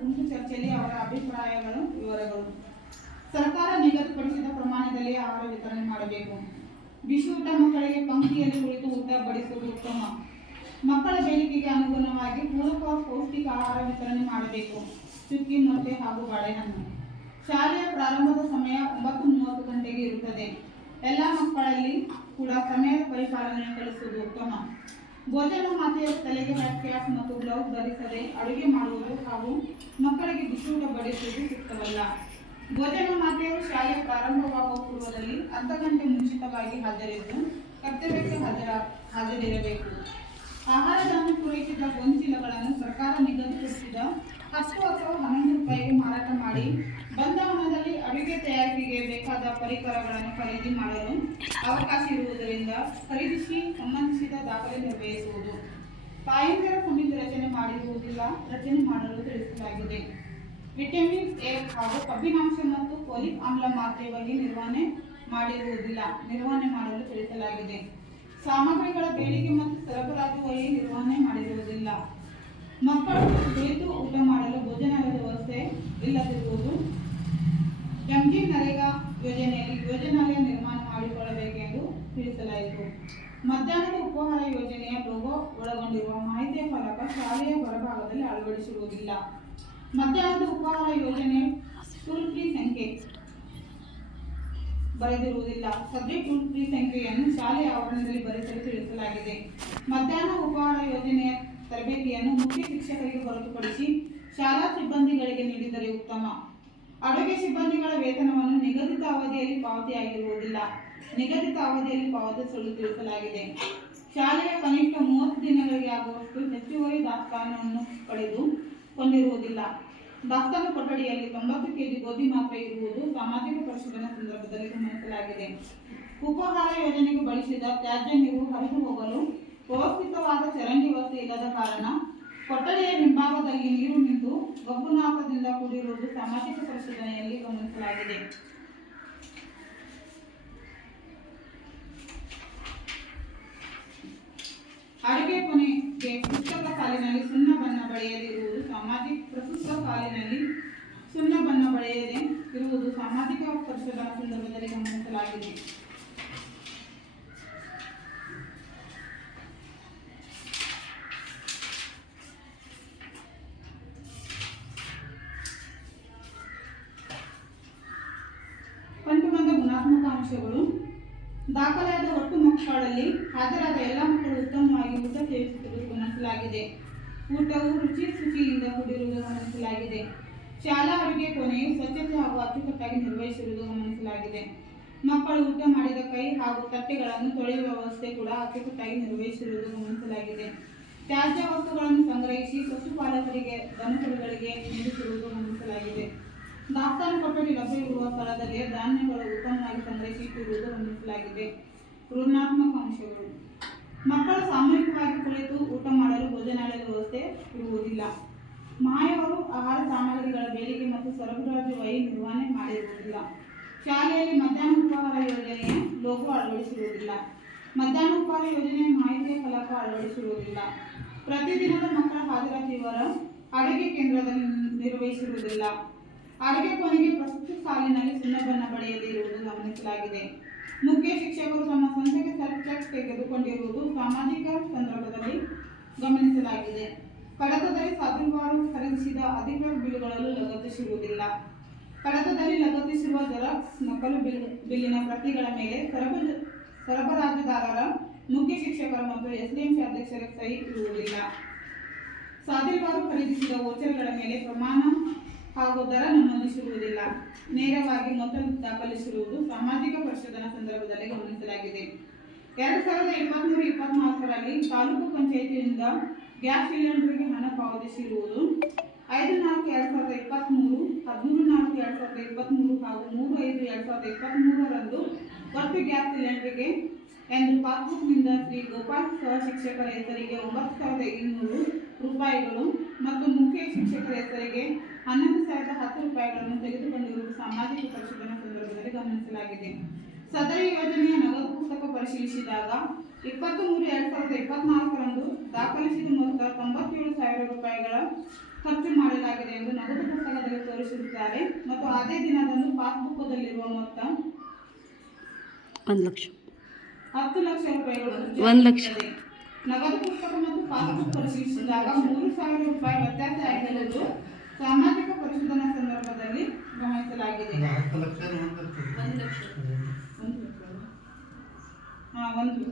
ಗುಂಪು ಚರ್ಚೆಯಲ್ಲಿ ಅವರ ಅಭಿಪ್ರಾಯಗಳು, ವಿವರಗಳು. ಸರ್ಕಾರ ನಿಗದಿಪಡಿಸಿದ ಪ್ರಮಾಣದಲ್ಲಿ ಆಹಾರ ವಿತರಣೆ ಮಾಡಬೇಕು. ಬಿಸಿಯೂಟ ಮಕ್ಕಳಿಗೆ ಪಂಕ್ತಿಯಲ್ಲಿ ಕುಳಿತು ಊಟ ಬಡಿಸುವುದು ಉತ್ತಮ. ಮಕ್ಕಳ ಬೇಡಿಕೆಗೆ ಅನುಗುಣವಾಗಿ ಪೂರಕ ಪೌಷ್ಟಿಕ ಆಹಾರ ವಿತರಣೆ ಮಾಡಬೇಕು. ಚುಕ್ಕಿ, ಮೊಟ್ಟೆ ಹಾಗೂ ಬಾಳೆಹಣ್ಣು. ಶಾಲೆಯ ಪ್ರಾರಂಭದ ಸಮಯ ಒಂಬತ್ತು ಮೂವತ್ತು ಗಂಟೆಗೆ ಇರುತ್ತದೆ. ಎಲ್ಲ ಮಕ್ಕಳಲ್ಲಿ ಕೂಡ ಸಮಯದ ಪರಿಪಾಲನೆ ಕಲಿಸುವುದು ಉತ್ತಮ. ಭೋಜನ ಮಾತೆಯ ತಲೆಗೆ ಕ್ಯಾಪ್ ಮತ್ತು ಗ್ಲೌಸ್ ಧರಿಸದೆ ಅಡುಗೆ ಮಾಡುವುದು ಹಾಗೂ ಮಕ್ಕಳಿಗೆ ಬಿಸಿಯೂಟ ಬಡಿಸುವುದು ಸೂಕ್ತವಲ್ಲ. ಭೋಜನ ಮಾತೆಯು ಶಾಲೆ ಪ್ರಾರಂಭವಾಗುವ ಪೂರ್ವದಲ್ಲಿ ಅರ್ಧ ಗಂಟೆ ಮುಂಚಿತವಾಗಿ ಹಾಜರಿದ್ದು, ಕರ್ತವ್ಯಕ್ಕೆ ಹಾಜರ, ಹಾಜರಿರಬೇಕು. ಆಹಾರ ಧಾನ್ಯ ಪೂರೈಸಿದ ಗೊಂಚೀಲಗಳನ್ನು ಸರ್ಕಾರ ನಿಗದಿಪಡಿಸಿದ ಹತ್ತು ಅಥವಾ ಹನ್ನೊಂದು ರೂಪಾಯಿಗೆ ಮಾರಾಟ ಮಾಡಿ ತಯಾರಿಕೆಗೆ ಬೇಕಾದ ಪರಿಕರಗಳನ್ನು ಖರೀದಿ ಮಾಡಲು ಅವಕಾಶ ಇರುವುದರಿಂದ ಖರೀದಿಸಿ ಸಂಬಂಧಿಸಿದ ದಾಖಲೆ ನಿರ್ವಹಿಸುವುದು. ತಾಯಂದಿರ ಸಮಿತಿ ರಚನೆ ಮಾಡಿರುವುದಿಲ್ಲ, ರಚನೆ ಮಾಡಲು ತಿಳಿಸಲಾಗಿದೆ. ವಿಟಮಿನ್ ಎ ಹಾಗೂ ಕಬ್ಬಿನಾಂಶ ಮತ್ತು ಪೊಲಿಕ್ ಆಮ್ಲ ಮಾತ್ರೆಯಾಗಿ ನಿರ್ವಹಣೆ ಮಾಡಿರುವುದಿಲ್ಲ, ನಿರ್ವಹಣೆ ಮಾಡಲು ತಿಳಿಸಲಾಗಿದೆ. ಸಾಮಗ್ರಿಗಳ ಬೇಡಿಕೆ ಮತ್ತು ಸರಬರಾಜುವಾಗಿ ನಿರ್ವಹಣೆ ಮಾಡಿರುವುದಿಲ್ಲ. ಮಕ್ಕಳು ಕುಳಿತು ಊಟ ಮಾಡಲು ಭೋಜನಾಲಯದ ವ್ಯವಸ್ಥೆ ಇಲ್ಲದಿರುವುದು ಎಂಜಿ ನರೇಗಾ ಯೋಜನೆಯಲ್ಲಿ ಯೋಜನಾಲಯ ನಿರ್ಮಾಣ ಮಾಡಿಕೊಳ್ಳಬೇಕೆಂದು ತಿಳಿಸಲಾಯಿತು. ಮಧ್ಯಾಹ್ನದ ಉಪಹಾರ ಯೋಜನೆಯ ಲೋಗೋ ಒಳಗೊಂಡಿರುವ ಮಾಹಿತಿಯ ಫಲಕ ಶಾಲೆಯ ಹೊರಭಾಗದಲ್ಲಿ ಅಳವಡಿಸಿರುವುದಿಲ್ಲ. ಮಧ್ಯಾಹ್ನದ ಉಪಹಾರ ಯೋಜನೆ ಟೂಲ್ ಫ್ರೀ ಸಂಖ್ಯೆ ಬರೆದಿರುವುದಿಲ್ಲ. ಸಬ್ಜೆಕ್ಟ್ ಟೂಲ್ ಫ್ರೀ ಸಂಖ್ಯೆಯನ್ನು ಶಾಲೆಯ ಆವರಣದಲ್ಲಿ ಬರೆಸಲು ತಿಳಿಸಲಾಗಿದೆ. ಮಧ್ಯಾಹ್ನ ಉಪಹಾರ ಯೋಜನೆಯ ತರಬೇತಿಯನ್ನು ಮುಖ್ಯ ಶಿಕ್ಷಕರಿಗೆ ಹೊರತುಪಡಿಸಿ ಶಾಲಾ ಸಿಬ್ಬಂದಿಗಳಿಗೆ ನೀಡಿದರೆ ಉತ್ತಮ. ಅಡುಗೆ ಸಿಬ್ಬಂದಿಗಳ ವೇತನವನ್ನು ನಿಗದಿತ ಅವಧಿಯಲ್ಲಿ ಪಾವತಿಯಾಗಿರುವುದಿಲ್ಲ ನಿಗದಿತ ಅವಧಿಯಲ್ಲಿ ಪಾವತಿಸಲು ತಿಳಿಸಲಾಗಿದೆ. ಶಾಲೆಯ ಕನಿಷ್ಠ ಮೂವತ್ತು ದಿನಗಳಿಗೆ ಆಗುವಷ್ಟು ಹೆಚ್ಚುವರಿ ದಾಸ್ತಾನವನ್ನು ಪಡೆದು ಕೊಂಡಿರುವುದಿಲ್ಲ. ದಾಸ್ತಾನು ಕೊಠಡಿಯಲ್ಲಿ ತೊಂಬತ್ತು ಕೆಜಿ ಗೋಧಿ ಮಾತ್ರ ಇರುವುದು ಸಾಮಾಜಿಕ ಪರಿಶೀಲನಾ ಸಂದರ್ಭದಲ್ಲಿ ಗಮನಿಸಲಾಗಿದೆ. ಉಪಹಾರ ಯೋಜನೆಗೆ ಬಳಸಿದ ತ್ಯಾಜ್ಯ ನೀರು ಹರಿದು ಹೋಗಲು ವ್ಯವಸ್ಥಿತವಾದ ಚರಂಡಿ ವ್ಯವಸ್ಥೆ ಇಲ್ಲದ ಕಾರಣ ಕೊಠಡಿಯ ಹಿಂಭಾಗದಲ್ಲಿ ನೀರು ನಿಂತು ಗಬ್ಬುನಾಥದಿಂದ ಕೂಡಿರುವುದು ಸಾಮಾಜಿಕ ಪರಿಶೀಲನೆಯಲ್ಲಿ ಗಮನಿಸಲಾಗಿದೆ. ಅಡುಗೆ ಕೊನೆಗೆ ಪುಸ್ತಕ ಸಾಲಿನಲ್ಲಿ ಸುಣ್ಣ ಬಣ್ಣ ಬಳಿಯದಿರುವುದು ಸಾಮಾಜಿಕ, ಪ್ರಸ್ತುತ ಸಾಲಿನಲ್ಲಿ ಸುಣ್ಣ ಬಣ್ಣ ಬಳಿಯದೆ ಇರುವುದು ಸಾಮಾಜಿಕ ಪರಿಶೋಧನಾ ಸಂದರ್ಭದಲ್ಲಿ ಗಮನಿಸಲಾಗಿದೆ. ಅಂಶಗಳು ದಾಖಲಾದ ಒಟ್ಟು ಮಕ್ಕಳಲ್ಲಿ ಹಾಜರಾದ ಎಲ್ಲ ಮಕ್ಕಳು ಉತ್ತಮವಾಗಿ ಊಟ ಸೇವಿಸುತ್ತಿರುವುದು ಗಮನಿಸಲಾಗಿದೆ. ಊಟವು ರುಚಿ ಶುಚಿಯಿಂದ ಕೂಡಿರುವುದು ಗಮನಿಸಲಾಗಿದೆ. ಶಾಲಾ ಅಡುಗೆ ಕೊನೆಯು ಸ್ವಚ್ಛತೆ ಹಾಗೂ ಅಚ್ಚುಕಟ್ಟಾಗಿ ನಿರ್ವಹಿಸಿರುವುದು ಗಮನಿಸಲಾಗಿದೆ. ಮಕ್ಕಳು ಊಟ ಮಾಡಿದ ಕೈ ಹಾಗೂ ತಟ್ಟೆಗಳನ್ನು ತೊಳೆಯುವ ವ್ಯವಸ್ಥೆ ಕೂಡ ಅಚ್ಚುಕಟ್ಟಾಗಿ ನಿರ್ವಹಿಸಿರುವುದು ಗಮನಿಸಲಾಗಿದೆ. ತ್ಯಾಜ್ಯ ವಸ್ತುಗಳನ್ನು ಸಂಗ್ರಹಿಸಿ ಪಶುಪಾಲಕರಿಗೆ ದನಕರುಗಳಿಗೆ ನೀಡುತ್ತಿರುವುದು ಗಮನಿಸಲಾಗಿದೆ. ದಾಸ್ತಾನು ಕೊಠಡಿ ಲಭ್ಯವಿರುವ ಸ್ಥಳದಲ್ಲಿ ಧಾನ್ಯಗಳು ಉತ್ತಮವಾಗಿ ಸಂಗ್ರಹಿಸಿಟ್ಟಿರುವುದು ಹೊಂದಿಸಲಾಗಿದೆ. ಋಣಾತ್ಮಕ ಅಂಶಗಳು. ಮಕ್ಕಳು ಸಾಮೂಹಿಕವಾಗಿ ಕುಳಿತು ಊಟ ಮಾಡಲು ಭೋಜನಾಲಯದ ವ್ಯವಸ್ಥೆ ಇರುವುದಿಲ್ಲ. ಮಾಯವರು ಆಹಾರ ಸಾಮಗ್ರಿಗಳ ಬೇಡಿಕೆ ಮತ್ತು ಸರಬರಾಜು ವೈ ನಿರ್ವಹಣೆ ಮಾಡಿರುವುದಿಲ್ಲ. ಶಾಲೆಯಲ್ಲಿ ಮಧ್ಯಾಹ್ನ ಉಪಹಾರ ಯೋಜನೆಯ ಲೋಗೋ ಅಳವಡಿಸಿರುವುದಿಲ್ಲ. ಮಧ್ಯಾಹ್ನ ಉಪಹಾರ ಯೋಜನೆಯ ಮಾಹಿತಿಯ ಫಲಕ ಅಳವಡಿಸಿರುವುದಿಲ್ಲ. ಪ್ರತಿದಿನದ ಮಕ್ಕಳ ಹಾಜರಾತಿ ವಿವರ ಅಡುಗೆ ಕೇಂದ್ರದಲ್ಲಿ ನಿರ್ವಹಿಸಿರುವುದಿಲ್ಲ. ಅಡುಗೆ ಕೊನೆಗೆ ಪ್ರಸ್ತುತ ಸಾಲಿನಲ್ಲಿ ಸುಣ್ಣಬಣ್ಣ ಇರುವುದು ಗಮನಿಸಲಾಗಿದೆ. ಮುಖ್ಯ ಶಿಕ್ಷಕರು ತಮ್ಮ ಸ್ವಂತಕ್ಕೆ ಸೆಲ್ಫ್ ಚೆಕ್ ತೆಗೆದುಕೊಂಡಿರುವುದು ಸಾಮಾಜಿಕ ಸಂದರ್ಭದಲ್ಲಿ ಗಮನಿಸಲಾಗಿದೆ. ಕಡತದಲ್ಲಿ ಸಾಧ್ಯವಾರು ಖರೀದಿಸಿದ ಅಧಿಕೃತ ಬಿಲ್ಗಳನ್ನು ಲಗತ್ತಿಸಿರುವುದಿಲ್ಲ ಕಡತದಲ್ಲಿ ಲಗತ್ತಿಸಿರುವ ಜೆರಾಕ್ಸ್ ನಕಲು ಬಿಲ್, ಬಿಲ್ಲಿನ ಪ್ರತಿಗಳ ಮೇಲೆ ಸರಬ, ಸರಬರಾಜುದಾರರ, ಮುಖ್ಯ ಶಿಕ್ಷಕರು ಮತ್ತು ಎಸ್ಡಿಎಂಸಿ ಅಧ್ಯಕ್ಷರ ಸಹಿ ಇರುವುದಿಲ್ಲ. ಸಾದಿಲ್ವಾರು ಖರೀದಿಸಿದ ವೋಚರ್ಗಳ ಮೇಲೆ ಪ್ರಮಾಣ ಹಾಗೂ ದರ ನಮೂದಿಸಿರುವುದಿಲ್ಲ. ನೇರವಾಗಿ ಮೊತ್ತ ದಾಖಲಿಸಿರುವುದು ಸಾಮಾಜಿಕ ಪರಿಶೋಧನಾ ಸಂದರ್ಭದಲ್ಲಿ ಗಮನಿಸಲಾಗಿದೆ. ಎರಡು ಸಾವಿರದ ಇಪ್ಪತ್ತ್ಮೂರು ಇಪ್ಪತ್ನಾಲ್ಕರಲ್ಲಿ ತಾಲೂಕು ಪಂಚಾಯಿತಿಯಿಂದ ಗ್ಯಾಸ್ ಸಿಲಿಂಡರ್ಗೆ ಹಣ ಪಾವತಿಸಿರುವುದು ಐದು ನಾಲ್ಕು ಎರಡು ಸಾವಿರದ ಇಪ್ಪತ್ತ್ಮೂರು ಹದಿಮೂರು ನಾಲ್ಕು ಎರಡು ಸಾವಿರದ ಇಪ್ಪತ್ತ್ಮೂರು ಹಾಗೂ ಮೂರು ಐದು ಎರಡು ಸಾವಿರದ ಇಪ್ಪತ್ತ್ಮೂರರಂದು ಒಟ್ಟು ಗ್ಯಾಸ್ ಸಿಲಿಂಡರ್ಗೆ ಎಂದು ಪಾಸ್ಬುಕ್ನಿಂದ ಶ್ರೀ ಗೋಪಾಲ್ ಸಹ ಶಿಕ್ಷಕರ ಹೆಸರಿಗೆ ಒಂಬತ್ತು ಸಾವಿರದ ಇನ್ನೂರು ರೂಪಾಯಿಗಳು ಮತ್ತು ಮುಖ್ಯ ಶಿಕ್ಷಕರ ಹೆಸರಿಗೆ ಹನ್ನೊಂದು ಸಾವಿರದ ಹತ್ತು ರೂಪಾಯಿಗಳನ್ನು ತೆಗೆದುಕೊಂಡಿರುವುದು ಸಾಮಾಜಿಕ ಪರಿಶೀಲನಾ ಸಂದರ್ಭದಲ್ಲಿ ಗಮನಿಸಲಾಗಿದೆ. ಸದರಿ ಯೋಜನೆಯ ನಗದು ಪುಸ್ತಕ ಪರಿಶೀಲಿಸಿದಾಗ ಇಪ್ಪತ್ತು ಮೂರು ಎರಡು ಸಾವಿರದ ಇಪ್ಪತ್ನಾಲ್ಕರಂದು ದಾಖಲಿಸಿದ ಮೊತ್ತ ತೊಂಬತ್ತೇಳು ಸಾವಿರ ರೂಪಾಯಿಗಳ ಖರ್ಚು ಮಾಡಲಾಗಿದೆ ಎಂದು ನಗದು ಪುಸ್ತಕದಲ್ಲಿ ತೋರಿಸಿರುತ್ತಾರೆ. ಮತ್ತು ಅದೇ ದಿನದಂದು ಪಾಸ್ಬುಕ್ದಲ್ಲಿರುವ ಮೊತ್ತ ಒಂದು ಲಕ್ಷ. ಹತ್ತು ಲಕ್ಷ ರೂಪಾಯಿಗಳು ಒಂದು ಲಕ್ಷ. ನಗದು ಪುಸ್ತಕ ಮತ್ತು ಪಾಸ್ಬುಕ್ ಪರಿಶೀಲಿಸಿದಾಗ ಮೂರು ಸಾವಿರ ರೂಪಾಯಿ ವ್ಯತ್ಯಾಸ ಆಗಿರುವುದು ಸಾಮಾಜಿಕ ಪರಿಶೋಧನಾ ಸಂದರ್ಭದಲ್ಲಿ ಗಮನಿಸಲಾಗಿದೆ. ಒಂದು ಲಕ್ಷ ಒಂದು ಒಂದು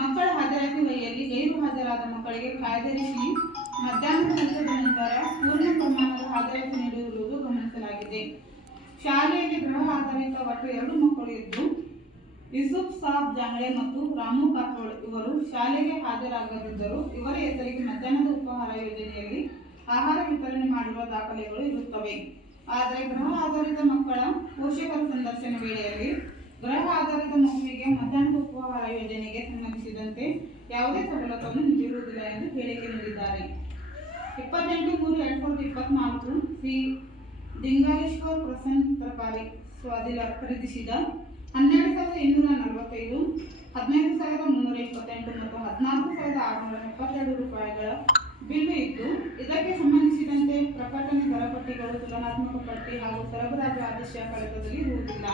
ಮಕ್ಕಳ ಹಾಜರಾತಿ ವೈಯಲ್ಲಿ ಗೈರು ಹಾಜರಾದ ಮಕ್ಕಳಿಗೆ ಕಾಯ್ದಿರಿಸಿ ಮಧ್ಯಾಹ್ನ ನಂತರದ ನಂತರ ಪೂರ್ಣ ಪ್ರಮಾಣದ ಹಾಜರಾತಿ ನೀಡಿರುವುದು ಗಮನಿಸಲಾಗಿದೆ. ಶಾಲೆಯಲ್ಲಿ ಗೃಹ ಆಧಾರಿತ ಒಟ್ಟು ಎರಡು ಮಕ್ಕಳು ಇದ್ದು ಯೂಸುಫ್ ಸಾಬ್ ಜಾಂಗ್ಳೆ ಮತ್ತು ರಾಮು ಕಾಕೋಳ್ ಇವರು ಶಾಲೆಗೆ ಹಾಜರಾಗದಿದ್ದರು ಇವರ ಹೆಸರಿಗೆ ಮಧ್ಯಾಹ್ನದ ಉಪಹಾರ ಯೋಜನೆಯಲ್ಲಿ ಆಹಾರ ವಿತರಣೆ ಮಾಡಿರುವ ದಾಖಲೆಗಳು ಇರುತ್ತವೆ. ಆದರೆ ಗೃಹ ಆಧಾರಿತ ಮಕ್ಕಳ ಪೋಷಕರ ಸಂದರ್ಶನ ವೇಳೆಯಲ್ಲಿ ಗೃಹ ಆಧಾರಿತ ಮಗುವಿಗೆ ಮಧ್ಯಾಹ್ನದ ಉಪಹಾರ ಯೋಜನೆಗೆ ಸಂಬಂಧಿಸಿದಂತೆ ಯಾವುದೇ ಸವಲತ್ತನ್ನು ನೀಡಿರುವುದಿಲ್ಲ ಎಂದು ಹೇಳಿಕೆ ನೀಡಿದ್ದಾರೆ. ಇಪ್ಪತ್ತೆಂಟು ಮೂರು ಎರಡ್ ಸಾವಿರದ ಇಪ್ಪತ್ನಾಲ್ಕು ಶ್ರೀ ದಿಂಗಾಲೇಶ್ವರ್ ಪ್ರಸನ್ನ ತರಕಾರಿ ಸ್ವಾದಿಲ ಖರೀದಿಸಿದ ಹನ್ನೆರಡು ಸಾವಿರದ ಇನ್ನೂರ ನಲವತ್ತೈದು, ಹದಿನೈದು ಸಾವಿರದ ಮುನ್ನೂರ ಇಪ್ಪತ್ತೆಂಟು ಮತ್ತು ಹದಿನಾಲ್ಕು ಸಾವಿರದ ಆರುನೂರ ಎಪ್ಪತ್ತೆರಡು ರೂಪಾಯಿಗಳ ಬಿಲ್ ಇದ್ದು ಇದಕ್ಕೆ ಸಂಬಂಧಿಸಿದಂತೆ ಪ್ರಕಟಣೆ ದರ ಪಟ್ಟಿಗಳು ತುಲನಾತ್ಮಕ ಪಟ್ಟಿ ಹಾಗೂ ಸರಬರಾಜು ಆದೇಶ ಕಡತದಲ್ಲಿ ಇರುವುದಿಲ್ಲ.